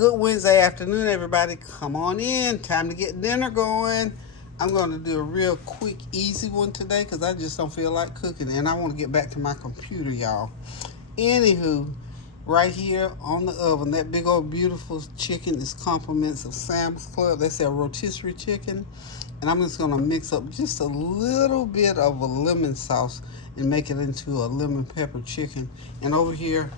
Good Wednesday afternoon, everybody. Come on in. Time to get dinner going. I'm going to do a real quick, easy one today because I just don't feel like cooking. And I want to get back to my computer, y'all. Anywho, right here on the oven, that big old beautiful chicken is compliments of Sam's Club. That's a rotisserie chicken. And I'm just going to mix up just a little bit of a lemon sauce and make it into a lemon pepper chicken. And over here,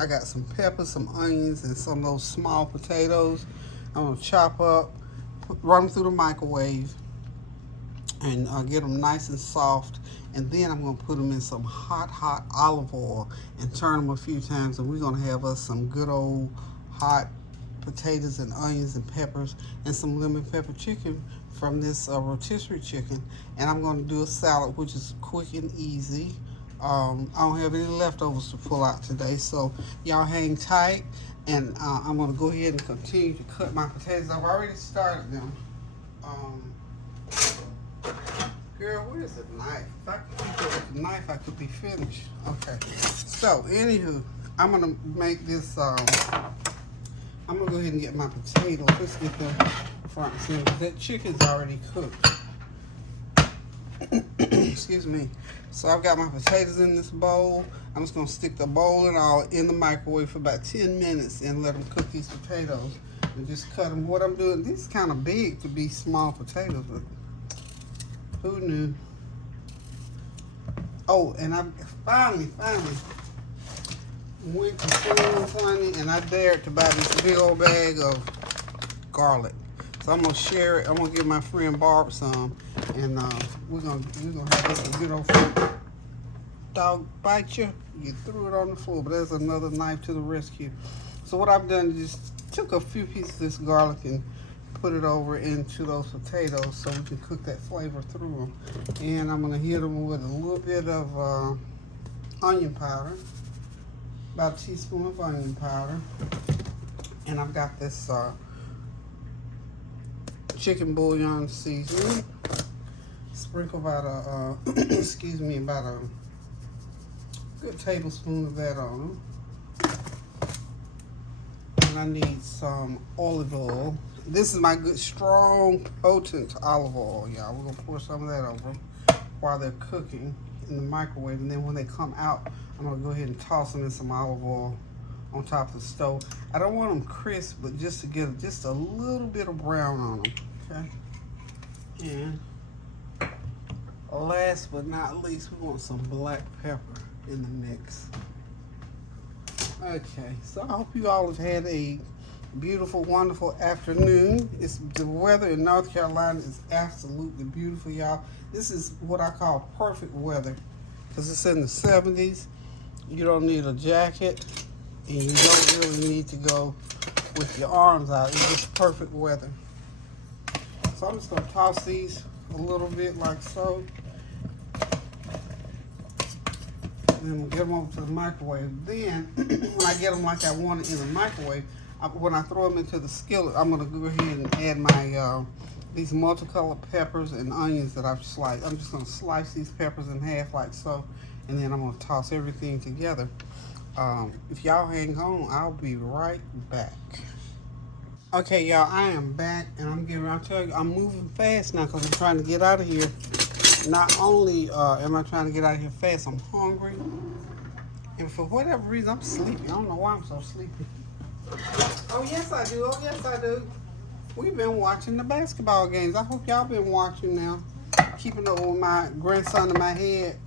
I got some peppers, some onions, and some of those small potatoes. I'm going to chop up, run them through the microwave, and get them nice and soft. And then I'm going to put them in some hot olive oil and turn them a few times. And we're going to have us some good old hot potatoes and onions and peppers and some lemon pepper chicken from this rotisserie chicken. And I'm going to do a salad, which is quick and easy. I don't have any leftovers to pull out today, so y'all hang tight, and I'm going to go ahead and continue to cut my potatoes. I've already started them. Girl, where's the knife? If I could keep it with the knife, I could be finished. Okay, so anywho, I'm going to make this, I'm going to go ahead and get my potatoes. Let's get the front and center. That chicken's already cooked. Excuse me. So I've got my potatoes in this bowl. I'm just going to stick the bowl and all in the microwave for about 10 minutes and let them cook these potatoes. And just cut them. What I'm doing, these are kind of big to be small potatoes, but who knew? Oh, and I finally went to Sam's, honey, and I dared to buy this big old bag of garlic. So I'm gonna share it. I'm gonna give my friend Barb some, and we're gonna have this a good old food. Dog bite you, you threw it on the floor, but there's another knife to the rescue. So what I've done is just took a few pieces of this garlic and put it over into those potatoes so we can cook that flavor through them. And I'm gonna hit them with a little bit of onion powder, about a teaspoon of onion powder, and I've got this chicken bouillon seasoning. Sprinkle about a excuse me, about a good tablespoon of that on them. And I need some olive oil. This is my good, strong, potent olive oil, y'all. We're gonna pour some of that over while they're cooking in the microwave. And then when they come out, I'm gonna go ahead and toss them in some olive oil on top of the stove. I don't want them crisp, but just to get just a little bit of brown on them, okay? And last but not least, we want some black pepper in the mix. Okay, so I hope you all have had a beautiful, wonderful afternoon. The weather in North Carolina is absolutely beautiful, y'all. This is what I call perfect weather because it's in the 70s. You don't need a jacket, and you don't really need to go with your arms out. It's just perfect weather. So I'm just going to toss these a little bit like so. Then we'll get them over to the microwave. Then, when I get them like I want it in the microwave, when I throw them into the skillet, I'm going to go ahead and add my these multicolored peppers and onions that I've sliced. I'm just going to slice these peppers in half like so, and then I'm going to toss everything together. If y'all hang on, I'll be right back. Okay, y'all, I am back, and I'll tell you, I'm moving fast now because I'm trying to get out of here. Not only am I trying to get out of here fast, I'm hungry. And for whatever reason, I'm sleepy. I don't know why I'm so sleepy. Oh, yes, I do. Oh, yes, I do. We've been watching the basketball games. I hope y'all been watching now. Keeping up with my grandson in my head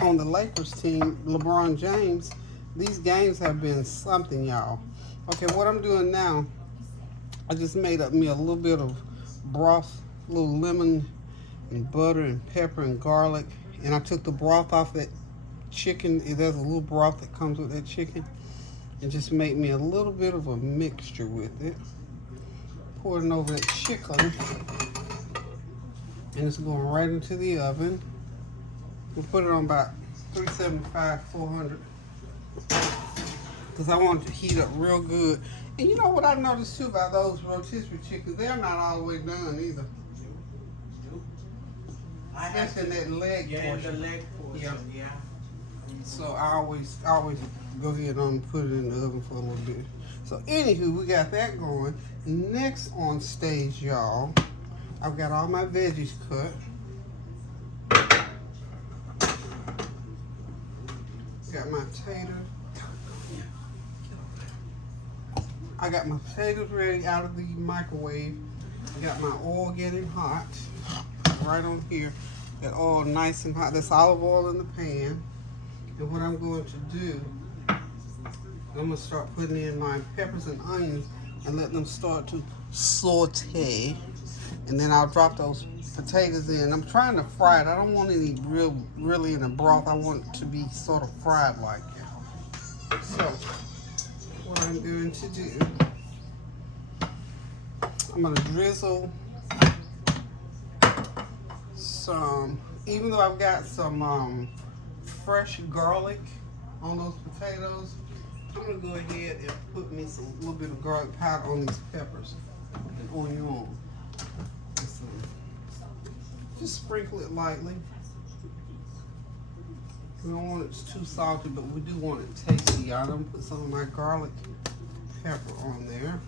on the Lakers team, LeBron James. These games have been something, y'all. Okay, what I'm doing now, I just made up me a little bit of broth, a little lemon and butter and pepper and garlic, and I took the broth off that chicken. There's a little broth that comes with that chicken, and just made me a little bit of a mixture with it. Poured it over that chicken, and it's going right into the oven. We'll put it on about 375, 400, because I want it to heat up real good. And you know what I noticed too about those rotisserie chickens? They're not all the way done either. Especially in that leg portion. The leg portion, yeah. So I always go ahead and put it in the oven for a little bit. So anywho, we got that going. Next on stage, y'all, I've got all my veggies cut. Got my potatoes. I got my potatoes ready out of the microwave. I got my oil getting hot right on here. Got oil nice and hot. That's olive oil in the pan. And what I'm going to do, I'm going to start putting in my peppers and onions and let them start to saute. And then I'll drop those potatoes in. I'm trying to fry it. I don't want any really in the broth. I want it to be sort of fried like it. So what I'm going to do, I'm going to drizzle some, even though I've got some fresh garlic on those potatoes, I'm going to go ahead and put me a little bit of garlic powder on these peppers and onion. Just sprinkle it lightly. We don't want it too salty, but we do want it tasty. I'm going to put some of my garlic pepper on there.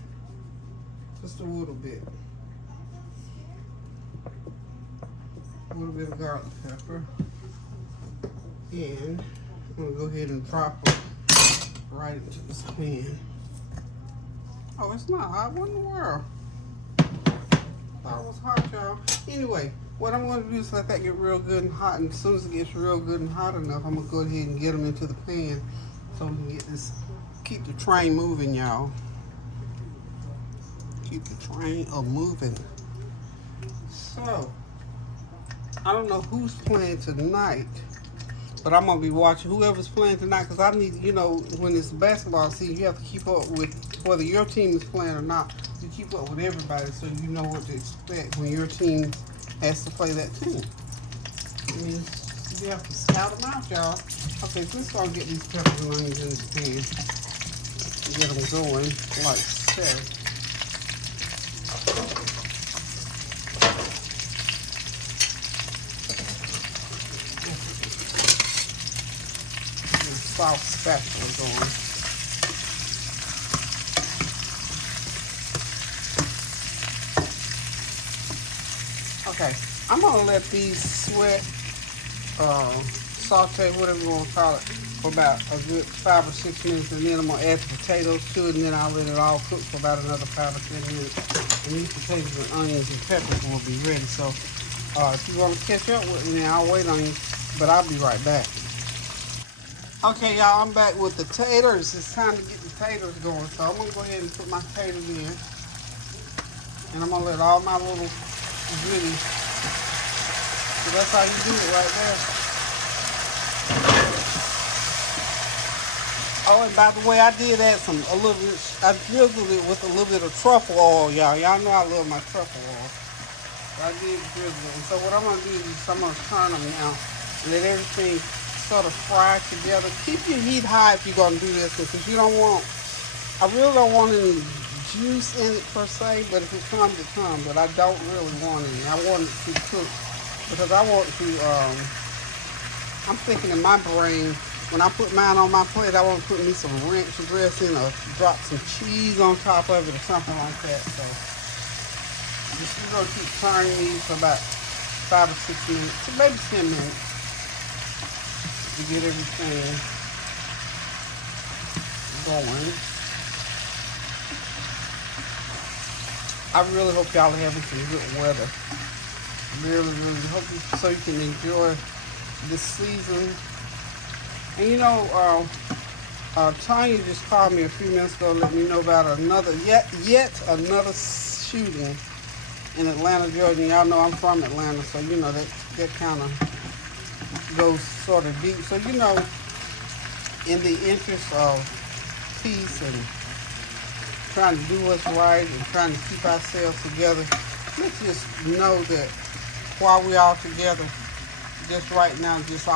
Just a little bit. A little bit of garlic pepper. And I'm going to go ahead and drop them right into this pan. Oh, it's not hot. What in the world? Thought it was hot, y'all. Anyway, what I'm going to do is let that get real good and hot, and as soon as it gets real good and hot enough, I'm going to go ahead and get them into the pan so we can get this, keep the train moving, y'all. Keep the train moving. So, I don't know who's playing tonight, but I'm going to be watching whoever's playing tonight, because I need, you know, when it's basketball season, you have to keep up with whether your team is playing or not. You keep up with everybody so you know what to expect when your team has to play that team. I mean, you have to scout them out, y'all. Okay, so let's go and get these peppers and onions in this pan. Get them going like so. Soft spatula going. Okay, I'm gonna let these sweat, saute, whatever you want to call it, for about a good 5 or 6 minutes, and then I'm gonna add the potatoes to it, and then I'll let it all cook for about another 5 or 10 minutes. And these potatoes and onions and peppers will be ready. So, if you want to catch up with me, I'll wait on you, but I'll be right back. Okay, y'all, I'm back with the taters. It's time to get the taters going. So I'm gonna go ahead and put my taters in, and I'm gonna let all my little goodies. So that's how you do it right there. Oh, and by the way, I did add I drizzled it with a little bit of truffle oil, y'all. Y'all know I love my truffle oil. So I did drizzle it. And so what I'm gonna do is I'm gonna turn them now, let everything sort of fry together. Keep your heat high if you're gonna do this, because you don't want, I really don't want any juice in it per se, but if it comes, it comes. But I don't really want any. I want it to cook because I want to, I'm thinking in my brain, when I put mine on my plate, I want to put me some ranch dressing or drop some cheese on top of it or something like that. So just we're gonna keep turning these for about 5 or 6 minutes, so maybe 10 minutes. To get everything going. I really hope y'all are having some good weather. Really, really hope so you can enjoy this season. And you know, Tanya just called me a few minutes ago to let me know about yet another shooting in Atlanta, Georgia. And y'all know I'm from Atlanta, so you know that kind of goes sort of deep. So, you know, in the interest of peace and trying to do what's right and trying to keep ourselves together, let's just know that while we're all together, just right now, just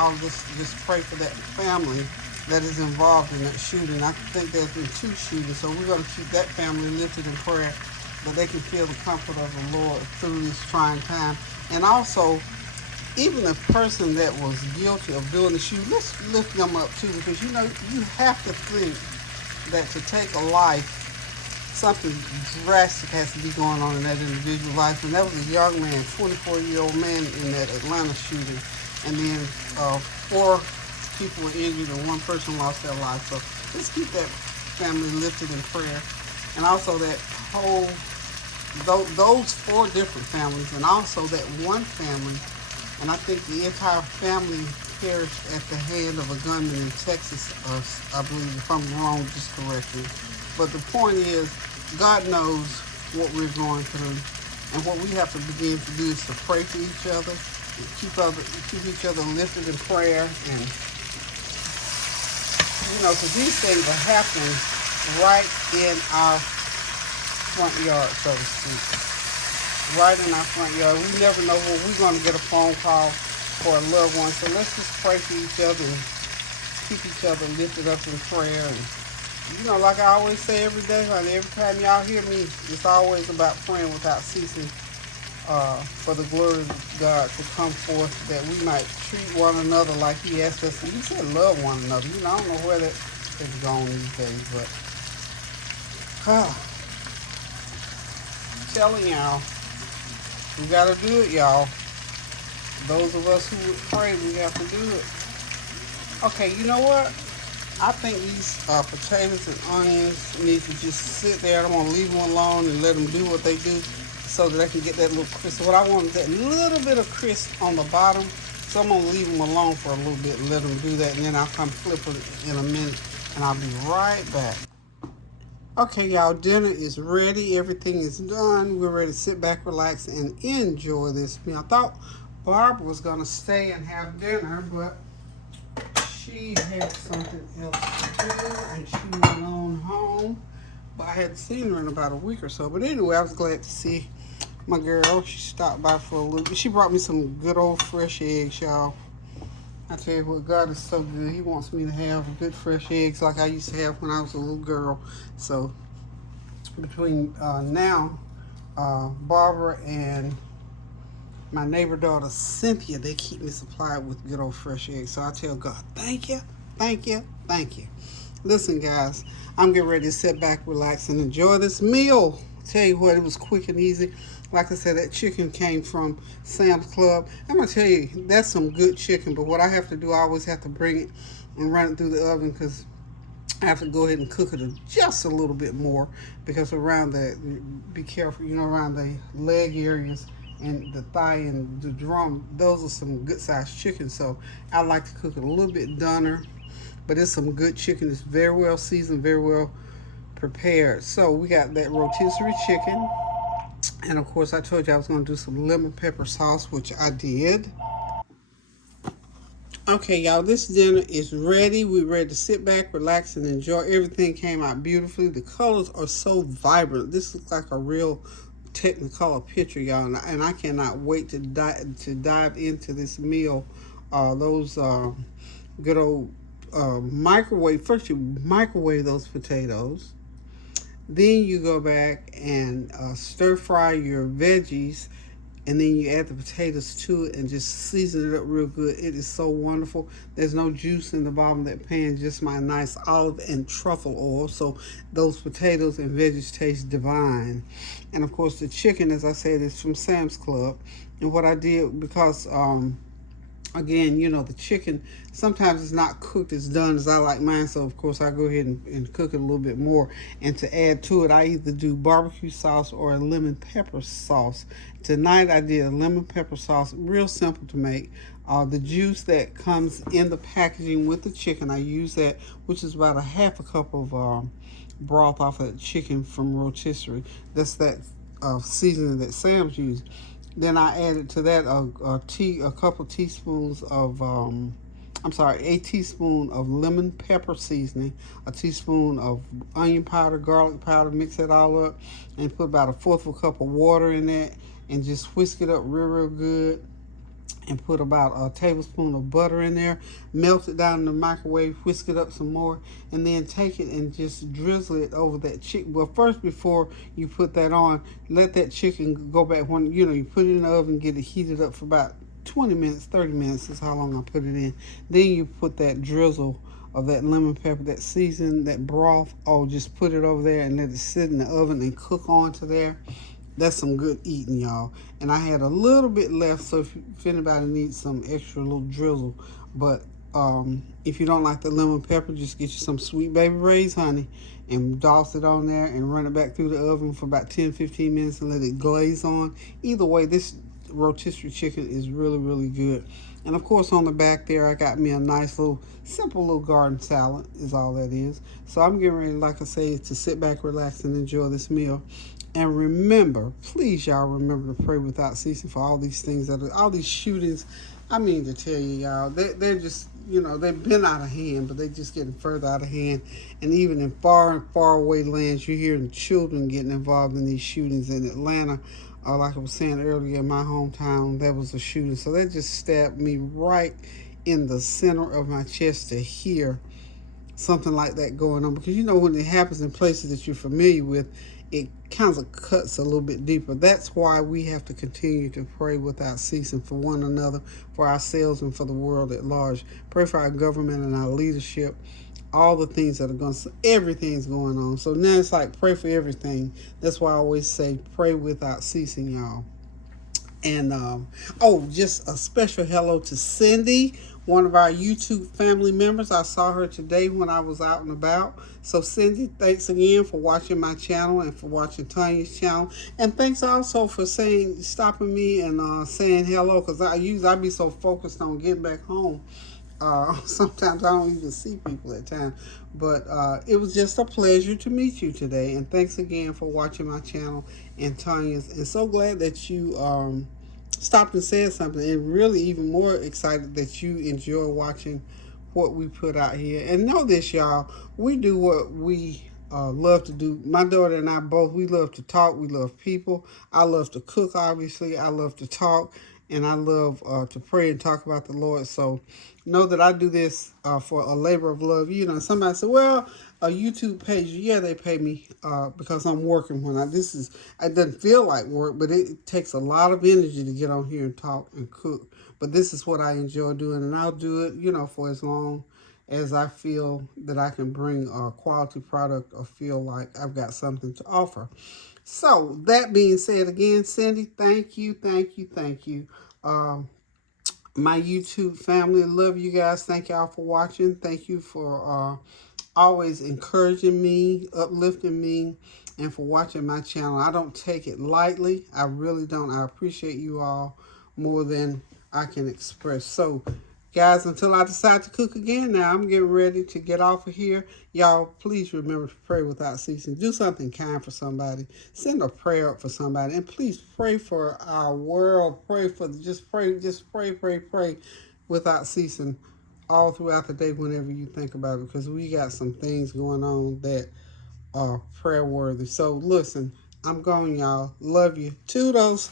pray for that family that is involved in that shooting. I think there's been 2 shootings, so we're going to keep that family lifted in prayer, that they can feel the comfort of the Lord through this trying time. And also, even the person that was guilty of doing the shooting, let's lift them up too, because you know, you have to think that to take a life something drastic has to be going on in that individual's life. And that was a young man, 24-year-old man in that Atlanta shooting. And then 4 people were injured and 1 person lost their life. So let's keep that family lifted in prayer. And also that whole, those 4 different families, and also that one family, and I think the entire family perished at the hand of a gunman in Texas, I believe. If I'm wrong, just correct me. But the point is, God knows what we're going through, and what we have to begin to do is to pray for each other, and keep each other lifted in prayer, and because these things are happening right in our front yard, so to speak. Right in our front yard. We never know when we're going to get a phone call for a loved one. So let's just pray for each other and keep each other lifted up in prayer. And, like I always say every day, honey, every time y'all hear me, it's always about praying without ceasing for the glory of God to come forth, that we might treat one another like He asked us. And He said love one another. I don't know where that has gone these days, but telling y'all, we got to do it, y'all. Those of us who would pray, we have to do it. Okay, you know what? I think these potatoes and onions need to just sit there. I'm going to leave them alone and let them do what they do so that I can get that little crisp. What I want is that little bit of crisp on the bottom. So I'm going to leave them alone for a little bit and let them do that. And then I'll come flip it in a minute and I'll be right back. Okay, y'all, dinner is ready. Everything is done. We're ready to sit back, relax, and enjoy this meal. I thought Barbara was going to stay and have dinner, but she had something else to do, and she went on home. But I hadn't seen her in about a week or so. But anyway, I was glad to see my girl. She stopped by for a little bit. She brought me some good old fresh eggs, y'all. I tell you what, God is so good. He wants me to have good fresh eggs like I used to have when I was a little girl. So between now, Barbara and my neighbor daughter Cynthia, they keep me supplied with good old fresh eggs. So I tell God, thank you, thank you, thank you. Listen, guys, I'm getting ready to sit back, relax, and enjoy this meal. Tell you what, it was quick and easy. Like I said, that chicken came from Sam's Club. I'm going to tell you, that's some good chicken. But what I have to do, I always have to bring it and run it through the oven because I have to go ahead and cook it just a little bit more. Because around the, be careful, around the leg areas and the thigh and the drum, those are some good sized chicken. So I like to cook it a little bit doner. But it's some good chicken. It's very well seasoned, very well prepared. So we got that rotisserie chicken. And of course, I told you I was going to do some lemon pepper sauce, which I did. Okay, y'all, this dinner is ready. We're ready to sit back, relax, and enjoy. Everything came out beautifully. The colors are so vibrant. This looks like a real Technicolor picture, y'all. And I cannot wait to dive into this meal. Those good old microwave. First, you microwave those potatoes. Then you go back and stir fry your veggies, and then you add the potatoes to it and just season it up real good. It is so wonderful. There's no juice in the bottom of that pan, just my nice olive and truffle oil. So those potatoes and veggies taste divine. And of course, the chicken, as I said, is from Sam's Club. And what I did, because again, the chicken sometimes it's not cooked as done as I like mine, so of course I go ahead and cook it a little bit more. And to add to it, I either do barbecue sauce or a lemon pepper sauce. Tonight I did a lemon pepper sauce, real simple to make. The juice that comes in the packaging with the chicken, I use that, which is about a half a cup of broth off of that chicken from rotisserie. That's that seasoning that Sam's used. Then I added to that a couple teaspoons of, a teaspoon of lemon pepper seasoning, a teaspoon of onion powder, garlic powder, mix that all up, and put about a fourth of a cup of water in that, and just whisk it up real good. And put about a tablespoon of butter in there, melt it down in the microwave, whisk it up some more, and then take it and just drizzle it over that chicken. Well, first, before you put that on, let that chicken go back. When you put it in the oven, get it heated up for about 20 minutes, 30 minutes is how long I put it in. Then you put that drizzle of that lemon pepper, that season, that broth. Oh, just put it over there and let it sit in the oven and cook onto there. That's some good eating, y'all. And I had a little bit left, so if anybody needs some extra little drizzle, but if you don't like the lemon pepper, just get you some Sweet Baby Ray's honey and douse it on there and run it back through the oven for about 10-15 minutes and let it glaze on. Either way, this rotisserie chicken is really, really good. And of course, on the back there, I got me a nice little, simple little garden salad, is all that is. So I'm getting ready, like I say, to sit back, relax, and enjoy this meal. And remember, please, y'all, remember to pray without ceasing for all these things all these shootings. I mean to tell you, y'all, they're just, they've been out of hand, but they're just getting further out of hand. And even in far and far away lands, you're hearing children getting involved in these shootings. In Atlanta, like I was saying earlier, in my hometown, there was a shooting. So that just stabbed me right in the center of my chest to hear something like that going on, because when it happens in places that you're familiar with, it kind of cuts a little bit deeper. That's why we have to continue to pray without ceasing for one another, for ourselves, and for the world at large. Pray for our government and our leadership, all the things that are going to, everything's going on. So now it's like pray for everything. That's why I always say pray without ceasing, y'all. And just a special hello to Cindy, one of our YouTube family members. I saw her today when I was out and about. So Cindy, thanks again for watching my channel and for watching Tanya's channel. And thanks also for stopping me and saying hello, because I be so focused on getting back home. Sometimes I don't even see people at times. But it was just a pleasure to meet you today. And thanks again for watching my channel and Tanya's. And so glad that you stopped and said something. And really even more excited that you enjoy watching what we put out here. And know this, y'all. We do what we love to do. My daughter and I both, we love to talk. We love people. I love to cook, obviously. I love to talk. And I love to pray and talk about the Lord. So know that I do this for a labor of love. Somebody said, well, a YouTube page, yeah, they pay me because I'm working when it doesn't feel like work, but it takes a lot of energy to get on here and talk and cook. But this is what I enjoy doing, and I'll do it, for as long as I feel that I can bring a quality product or feel like I've got something to offer. So that being said, again, Cindy, thank you. My YouTube family, love you guys. Thank y'all for watching. Thank you for always encouraging me, uplifting me, and for watching my channel. I don't take it lightly. I really don't. I appreciate you all more than I can express. So, guys, until I decide to cook again, now I'm getting ready to get off of here. Y'all, please remember to pray without ceasing. Do something kind for somebody. Send a prayer up for somebody. And please pray for our world. Just pray without ceasing all throughout the day whenever you think about it, because we got some things going on that are prayer worthy. So listen, I'm gone, y'all. Love you. Toodles.